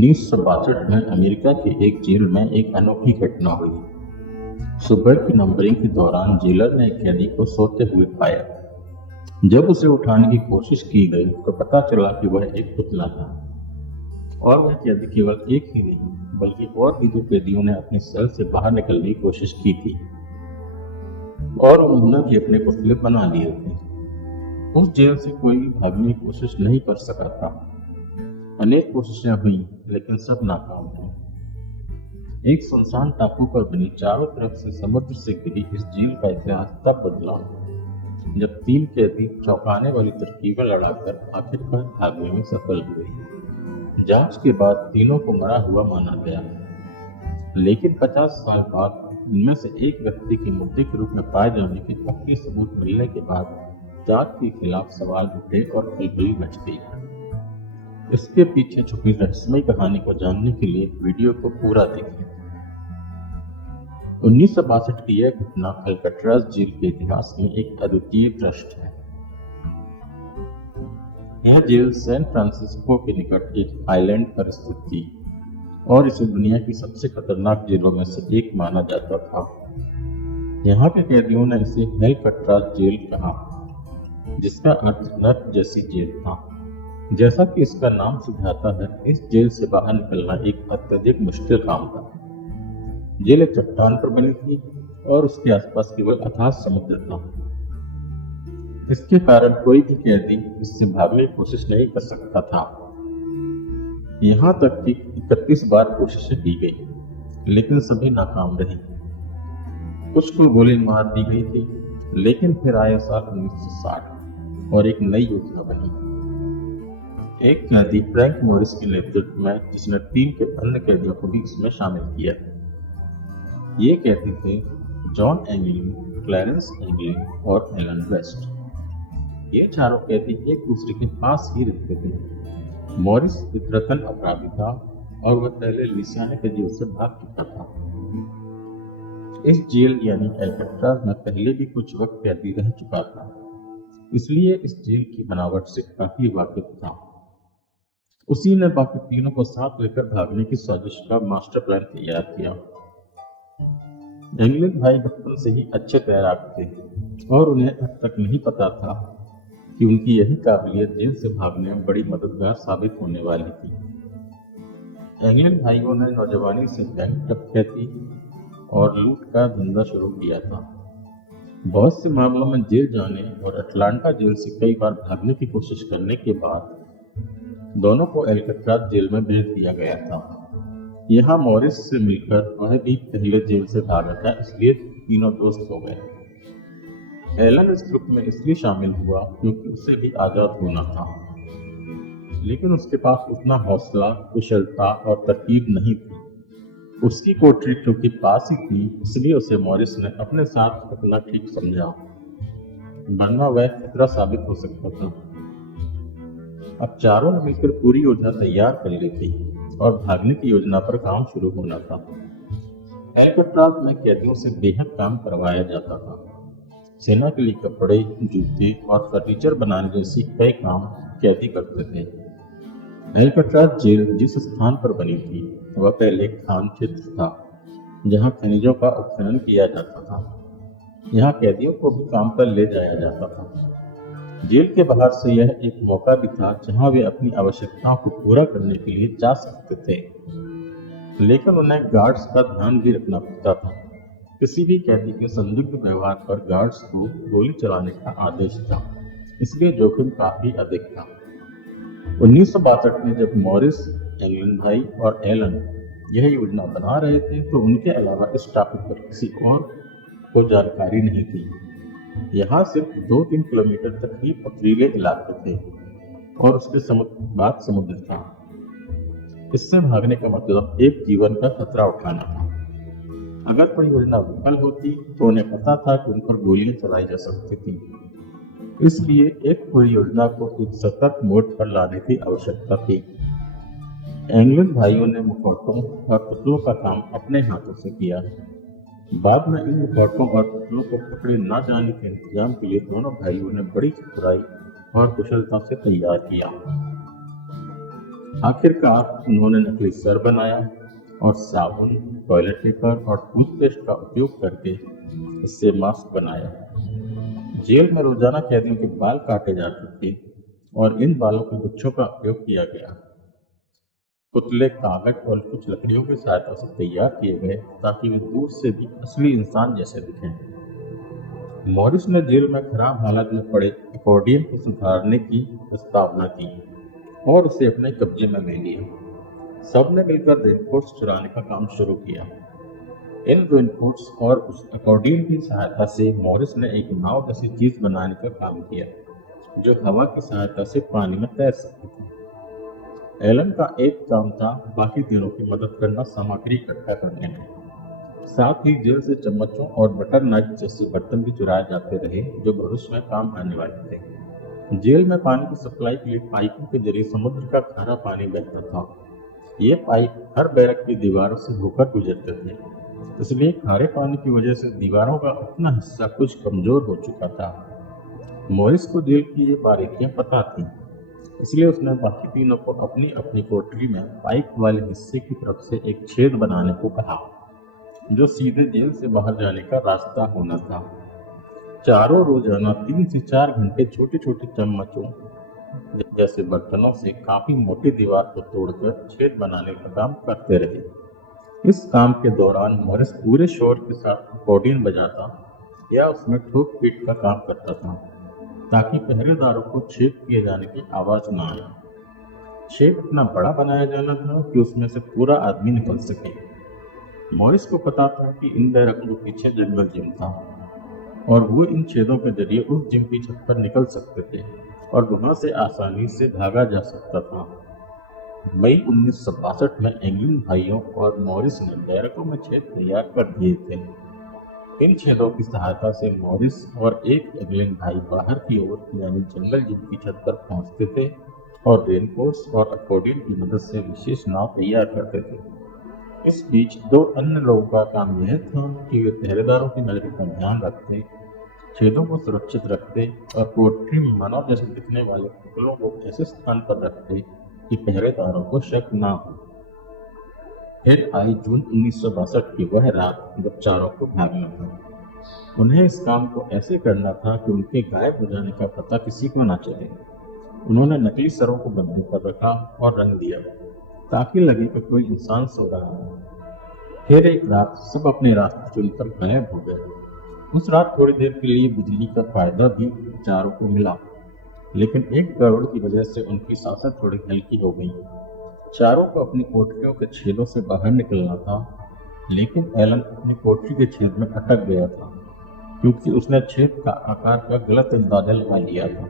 1962 में अमेरिका की एक जेल में एक अनोखी घटना हुई। सुबह की नंबरिंग के दौरान जेलर ने एक कैदी को सोते हुए पाया। जब उसे उठाने की कोशिश की गई तो पता चला कि वह एक पुतला था और वह कैदी केवल एक ही नहीं बल्कि और भी दो कैदियों ने अपने सेल से बाहर निकलने की कोशिश की थी और उन्होंने भी अपने पुतले बना लिए थे। उस जेल से कोई भी भागने की कोशिश नहीं कर सका था। अनेक कोशिशें हुई लेकिन सब नाकाम हुई। एक सुनसान टापू पर बनी चारों तरफ से समुद्र से घिरी इस झील का इतिहास तब बदला जब 3 कैदी चौंकाने वाली तरकीबें लड़ाकर आखिरकार भागने में सफल हुए। जांच के बाद तीनों को मरा हुआ माना गया, लेकिन 50 साल बाद इनमें से एक व्यक्ति की मुद्दे के रूप में पाए जाने के पक्के सबूत मिलने के बाद जांच के खिलाफ सवाल उठे और खलबली मच गई। इसके पीछे छुपी रहस्यमय कहानी को जानने के लिए वीडियो को पूरा देखें। 1962 की यह घटना अल्काट्राज जेल के इतिहास में एक अद्वितीय पृष्ठ है। यह जेल सैन फ्रांसिस्को के निकट एक आइलैंड पर स्थित थी और इसे दुनिया की सबसे खतरनाक जेलों में से एक माना जाता था। यहाँ के कैदियों ने इसे अल्काट्राज जेल कहा, जिसका अर्थ नर्क जैसी जेल था। जैसा कि इसका नाम सुझाता है, इस जेल से बाहर निकलना एक अत्यधिक मुश्किल काम था। जेल एक चट्टान पर बनी थी और उसके आसपास केवल अथाह समुद्र था। इसके कारण कोई भी कैदी इससे भागने की कोशिश नहीं कर सकता था। यहाँ तक कि 31 बार कोशिशें की गई, लेकिन सभी नाकाम रही। कुछ को गोली मार दी गई थी, लेकिन फिर आया साल 1960 और एक नई योजना बनी। एक कैदी फ्रैंक मॉरिस के नेतृत्व में, जिसने 3 के अन्य कैदियों को भी इसमें शामिल किया। ये कैदी थे जॉन एंगलिन, क्लैरेंस एंगलिन और एलन वेस्ट। ये चारों कैदी एक दूसरे के पास ही रहते थे। मॉरिस फितरतन अपराधी था और वह पहले लुइसियाना के जेल से भाग चुका था। इस जेल यानी अल्काट्राज में पहले भी कुछ वक्त कैदी रह चुका था, इसलिए इस जेल की बनावट से काफी वाकिफ था। उसी ने बाकी तीनों को साथ लेकर भागने की साजिश का मास्टर प्लान तैयार किया। एंगलिन भाई बचपन से ही अच्छे तैराक थे और उन्हें अब तक नहीं पता था कि उनकी यही काबिलियत जेल से भागने में बड़ी मददगार साबित होने वाली थी। एंगलिन भाइयों ने नौजवानी से बैंक डकैती और लूट का धंधा शुरू किया था। बहुत से मामलों में जेल जाने और अटलांटा जेल से कई बार भागने की कोशिश करने के बाद दोनों को अल्काट्राज जेल में भेज दिया गया था। यहाँ मॉरिस से मिलकर वह भी पहले जेल से भागा था, इसलिए तीनों दोस्त हो गए। एलन इस ग्रुप में इसलिए शामिल हुआ क्योंकि उसे भी आजाद होना था, लेकिन उसके पास उतना हौसला, कुशलता और तरकीब नहीं थी। उसकी कोठरी क्योंकि पास ही थी, इसलिए उसे मॉरिस ने अपने साथ रखना ठीक समझा, वरना वह खतरा साबित हो सकता था। अब चारों ने मिलकर पूरी योजना तैयार कर ली थी और भागने की योजना पर काम शुरू होना था। अल्काट्राज में कैदियों से बेहद काम करवाया जाता था। सेना के लिए कपड़े, जूते और फर्नीचर बनाने जैसी कई काम कैदी करते थे। अल्काट्राज जेल जिस स्थान पर बनी थी वह पहले खान क्षेत्र था, जहाँ खनिजों का उत्खनन किया जाता था। यहाँ कैदियों को भी काम पर ले जाया जाता था। जेल के बाहर से यह एक मौका भी था जहां वे अपनी आवश्यकताओं को पूरा करने के लिए जा सकते थे, लेकिन उन्हें गार्ड्स का ध्यान भी रखना पड़ता था। किसी भी कैदी के संदिग्ध व्यवहार पर गार्ड्स को गोली चलाने का आदेश था, इसलिए जोखिम काफी अधिक था। 1962 में जब मॉरिस, एंगलिन भाई और एलन यह योजना बना रहे थे तो उनके अलावा इस टापू पर किसी और को जानकारी नहीं थी। यहाँ सिर्फ 2-3 किलोमीटर तक ही पथरीले इलाके थे और उसके बाद समुद्र था। इससे भागने का मतलब एक जीवन का खतरा उठाना था। अगर कोई योजना विफल होती तो उन्हें पता था कि उन पर गोलियां चलाई जा सकती थी, इसलिए एक पूरी योजना को एक सतर्क मोड पर लाने की आवश्यकता थी। एंगलिन भाइयों ने मुखौटों और पुतलों का काम अपने हाथों से किया। बाद में इन मुखौटों और पुतलों को पकड़े न जाने के इंतजाम के लिए दोनों भाइयों ने बड़ी चतुराई और कुशलता से तैयार किया। आखिरकार उन्होंने नकली सर बनाया और साबुन, टॉयलेट पेपर और टूथपेस्ट का उपयोग करके इससे मास्क बनाया। जेल में रोजाना कैदियों के बाल काटे जाते थे और इन बालों के गुच्छों का उपयोग किया गया। पुतले कागज और कुछ लकड़ियों की सहायता से तैयार किए गए ताकि वे दूर से भी असली इंसान जैसे दिखें। मॉरिस ने जेल में खराब हालत में पड़े अकॉर्डियन को सुधारने की प्रस्तावना की और उसे अपने कब्जे में ले लिया। सबने मिलकर रेनकोट्स चुराने का काम शुरू किया। इन रेनकोट्स और उस अकॉर्डियन की सहायता से मॉरिस ने एक नाव जैसी चीज बनाने का काम किया जो हवा की सहायता से पानी में तैर सकती थी। एलन का एक काम था बाकी तीनों की मदद करना सामग्री इकट्ठा करने में। साथ ही जेल से चम्मचों और बटर नाइफ जैसे बर्तन भी चुराए जाते रहे जो भविष्य में काम आने वाले थे। जेल में पानी की सप्लाई के लिए पाइपों के जरिए समुद्र का खारा पानी बहता था। ये पाइप हर बैरक की दीवारों से होकर गुजरते थे, इसलिए खारे पानी की वजह से दीवारों का अपना हिस्सा कुछ कमजोर हो चुका था। मॉरिस को जेल की ये बारीकियां पता थी, इसलिए उसने बाकी तीनों को अपनी अपनी कोठरी में पाइप वाले हिस्से की तरफ से एक छेद बनाने को कहा जो सीधे जेल से बाहर जाने का रास्ता होना था। चारों रोजाना 3 से 4 घंटे छोटे छोटे चम्मचों जैसे बर्तनों से काफी मोटी दीवार को तोड़कर छेद बनाने का काम करते रहे। इस काम के दौरान मॉरिस पूरे शोर के साथ अकॉर्डियन बजाता या उसमें ठोक पीट का काम करता था ताकि पहरेदारों को छेद किए जाने की आवाज न आए। छेद इतना बड़ा बनाया जाना था कि उसमें से पूरा आदमी निकल सके। मॉरिस को पता था कि इन बैरकों के पीछे जंगल जिम था और वो इन छेदों के जरिए उस जिम की छत पर निकल सकते थे और वहां से आसानी से भागा जा सकता था। मई 1962 में एंगलिन भाइयों और मॉरिस ने बैरकों में छेद तैयार कर दिए थे। इन छेदों की सहायता से मॉरिस और एक एंगलिन भाई बाहर की ओर यानी जंगल जिम की छत पर पहुंचते थे और रेनकोट्स और अकॉर्डियन की मदद से विशेष नाव तैयार करते थे। इस बीच 2 अन्य लोगों का काम यह था कि वे पहरेदारों की नजरों का ध्यान रखते, छेदों को सुरक्षित रखते और कोठरी में मानव जैसे दिखने वाले पुतलों को ऐसे स्थान पर रखते कि पहरेदारों को शक न हो। फिर आई जून 1962 की वह रात जब चारों को भागना था। उन्हें इस काम को ऐसे करना था कि उनके गायब हो जाने का पता किसी को न चले। उन्होंने नकली सरों को बंधे पर रखा और रंग दिया ताकि लगे कि कोई इंसान सो रहा है। फिर एक रात सब अपने रास्ते चुनकर गायब हो गए। उस रात थोड़ी देर के लिए बिजली का फायदा भी चारों को मिला, लेकिन एक गड़बड़ की वजह से उनकी सांसें थोड़ी हल्की हो गई। चारों को अपनी कोठरियों के छेदों से बाहर निकलना था, लेकिन एलन अपनी कोठरी के छेद में अटक गया था क्योंकि उसने छेद का आकार का गलत अंदाजा लगा लिया था।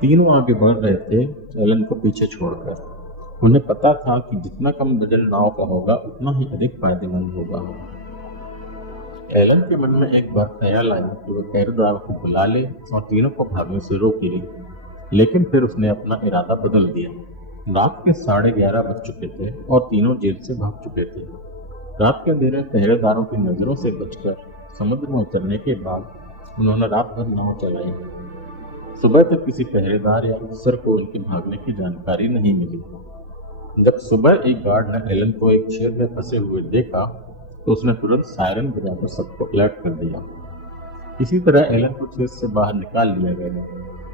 तीनों आगे बढ़ रहे थे एलन को पीछे छोड़कर। उन्हें पता था कि जितना कम वजन नाव का होगा उतना ही अधिक फायदेमंद होगा। एलन के मन में एक बार ख्याल आया कि वह पहरेदार को बुला ले और तीनों को भागने से रोक ले, लेकिन फिर उसने अपना इरादा बदल दिया। रात के 11:30 बज चुके थे और तीनों जेल से भाग चुके थे। रात के अंधेरे पहरेदारों की नजरों से बचकर समुद्र में उतरने के बाद उन्होंने रात भर नाव चलाई। सुबह तक किसी पहरेदार या अफसर को उनके भागने की जानकारी नहीं मिली। जब सुबह एक गार्ड ने एलन को एक छेद में फंसे हुए देखा तो उसने तुरंत सायरन बजाकर सबको अलर्ट कर दिया। इसी तरह एलन को छेद से बाहर निकाल लिया गया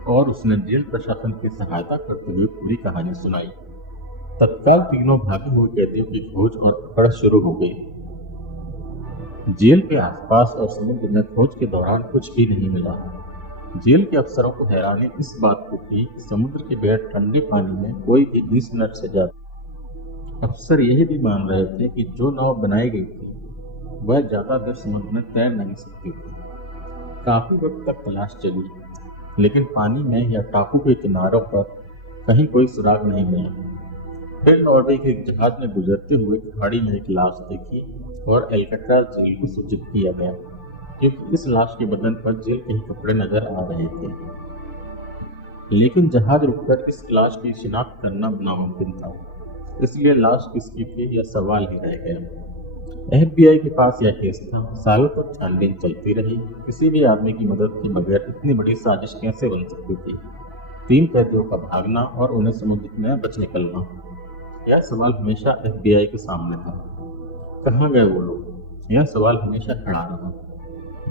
और उसने जेल प्रशासन की सहायता करते हुए पूरी कहानी सुनाई। तत्काल तीनों भागे हुए कैदियों की खोज और पकड़ शुरू हो गई। जेल के आसपास और समुद्र में खोज के दौरान कुछ भी नहीं मिला। जेल के अफसरों को हैरानी इस बात की थी कि समुद्र के बेहद ठंडे पानी में कोई भी 20 मिनट से ज्यादा। अफसर यही भी मान रहे थे कि जो नाव बनाई गई थी वह ज्यादा देर समुद्र में तैर नहीं सकती थी। काफी वक्त तक तलाश चली, लेकिन पानी में या टापू के किनारों पर कहीं कोई सुराग नहीं मिला। फिर नॉर्वे के एक जहाज में गुजरते हुए खाड़ी में एक लाश देखी और एल्कट्राज जेल को सूचित किया गया क्योंकि इस लाश के बदन पर जेल के ही कपड़े नजर आ रहे थे। लेकिन जहाज रुककर इस लाश की शिनाख्त करना नामुमकिन था, इसलिए लाश किसकी थी यह सवाल ही रह गया। FBI के पास यह केस था। सालों तक छानबीन चलती रही। किसी भी आदमी की मदद के बगैर इतनी बड़ी साजिश कैसे बन सकती थी? 3 कैदियों का भागना और उन्हें समुद्र में बच निकलना। यह सवाल हमेशा एफबीआई के सामने था। कहाँ गए वो लोग? यह सवाल हमेशा खड़ा रहा।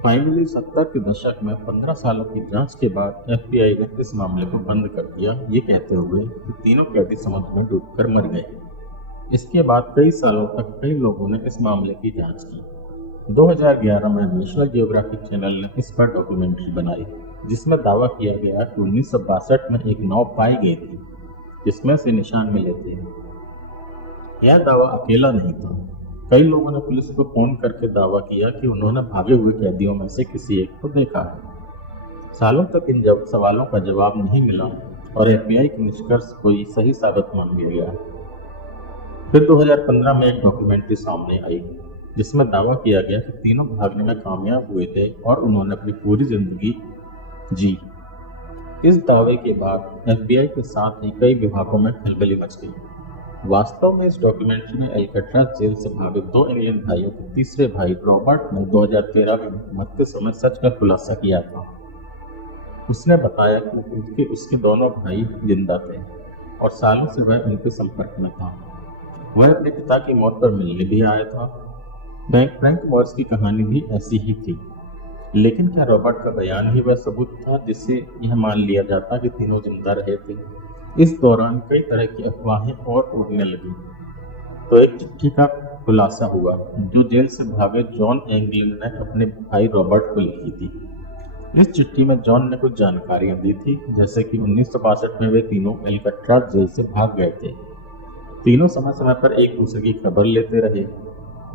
फाइनली 70 के दशक में 15 सालों की जांच के बाद एफबीआई ने इस मामले को बंद कर दिया, ये कहते हुए कि तीनों कैदी समुद्र में डूबकर मर गए। इसके बाद कई सालों तक कई लोगों ने इस मामले की जांच की। 2011 में नेशनल जियोग्राफिक चैनल ने इस पर डॉक्यूमेंट्री बनाई, जिसमें दावा किया गया कि 1962 में एक नाव पाई गई थी जिसमें से निशान मिले थे। यह दावा अकेला नहीं था। कई लोगों ने पुलिस को फोन करके दावा किया कि उन्होंने भागे हुए कैदियों में से किसी एक को देखा है। सालों तक इन सवालों का जवाब नहीं मिला और एफबीआई के निष्कर्ष को सही साबित मान लिया गया। फिर 2015 में एक डॉक्यूमेंट्री सामने आई जिसमें दावा किया गया कि तीनों भागने में कामयाब हुए थे और उन्होंने अपनी पूरी जिंदगी जी। इस दावे के बाद एफबीआई के साथ ही कई विभागों में खलबली मच गई। वास्तव में इस डॉक्यूमेंट्री में एल्काट्राज जेल से भागे 2 इंग्लैंड भाइयों के तीसरे भाई रॉबर्ट ने 2013 में मरते समय सच का खुलासा किया था। उसने बताया कि उसके दोनों भाई जिंदा थे और सालों से वह उनके संपर्क में था। वह अपने पिता की मौत पर मिलने भी आया था। फ्रैंक मॉरिस की कहानी भी ऐसी ही थी, लेकिन क्या रॉबर्ट का बयान ही वह सबूत था जिससे यह मान लिया जाता कि तीनों जिंदा रहे थे? इस दौरान कई तरह की अफवाहें और उड़ने लगी, तो एक चिट्ठी का खुलासा हुआ जो जेल से भागे जॉन एंगलिन ने अपने भाई रॉबर्ट को लिखी थी। इस चिट्ठी में जॉन ने कुछ जानकारियां दी थी, जैसे कि 1962 में वे तीनों एल्काट्राज जेल से भाग गए थे। तीनों समय समय पर एक दूसरे की खबर लेते रहे।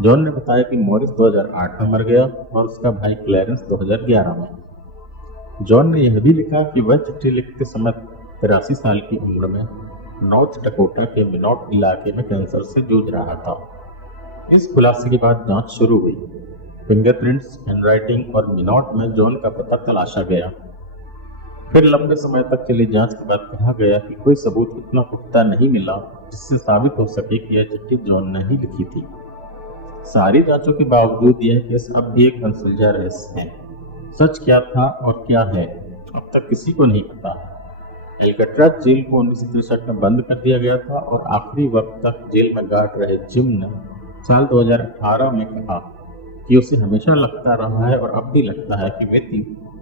जॉन ने बताया कि मॉरिस 2008 में मर गया और उसका भाई क्लैरेंस 2011 में। जॉन ने यह भी लिखा कि वह चिट्ठी लिखते समय 83 साल की उम्र में नॉर्थ डकोटा के मिनॉट इलाके में कैंसर से जूझ रहा था। इस खुलासे के बाद जांच शुरू हुई। फिंगरप्रिंट्स, हैंडराइटिंग और मिनॉट में जॉन का पता तलाशा गया। फिर लंबे समय तक चली जांच के बाद कहा गया कि कोई सबूत इतना पुख्ता नहीं मिला जिससे साबित हो सके कि यह चिट्ठी जॉन ने ही लिखी थी। सारी जांचों के बावजूद यह केस अब भी एक अनसुलझा रहस्य है। सच क्या था और क्या है, अब तक किसी को नहीं पता। एल्काट्राज जेल को 1963 में बंद कर दिया गया था और आखिरी वक्त तक जेल में गार्ड रहे जिम ने साल 2018 में कहा कि उसे हमेशा लगता रहा है और अब भी लगता है कि वे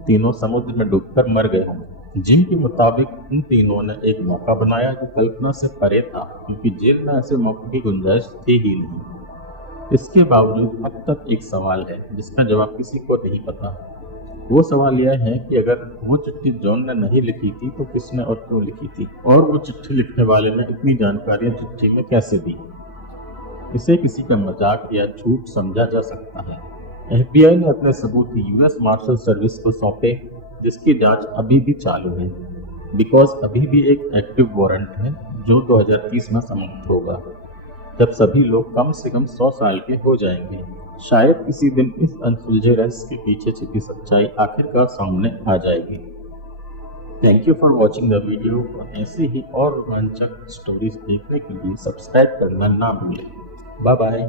तीनों समुद्र में डूबकर मर गए होंगे। जिम के मुताबिक इन तीनों ने एक मौका बनाया जो कल्पना से परे था, क्योंकि जेल में ऐसे मौके की गुंजाइश थी ही नहीं। इसके बावजूद अब तक एक सवाल है जिसका जवाब किसी को नहीं पता। वो सवाल यह है कि अगर वो चिट्ठी जॉन ने नहीं लिखी थी तो किसने और क्यों लिखी थी, और वो चिट्ठी लिखने वाले ने इतनी जानकारियां चिट्ठी में कैसे दी। इसे किसी का मजाक या झूठ समझा जा सकता है। एफबीआई ने अपने सबूत यूएस मार्शल सर्विस को सौंपे, जिसकी जांच अभी भी चालू है, बिकॉज अभी भी एक एक्टिव वारंट है जो 2030 में समाप्त होगा, जब सभी लोग कम से कम 100 साल के हो जाएंगे। शायद किसी दिन इस अनसुलझे रहस्य के पीछे छिपी सच्चाई आखिरकार सामने आ जाएगी। Thank you for watching the video. और ऐसे ही और रोमांचक स्टोरीज देखने के लिए सब्सक्राइब करना ना भूलें। Bye bye.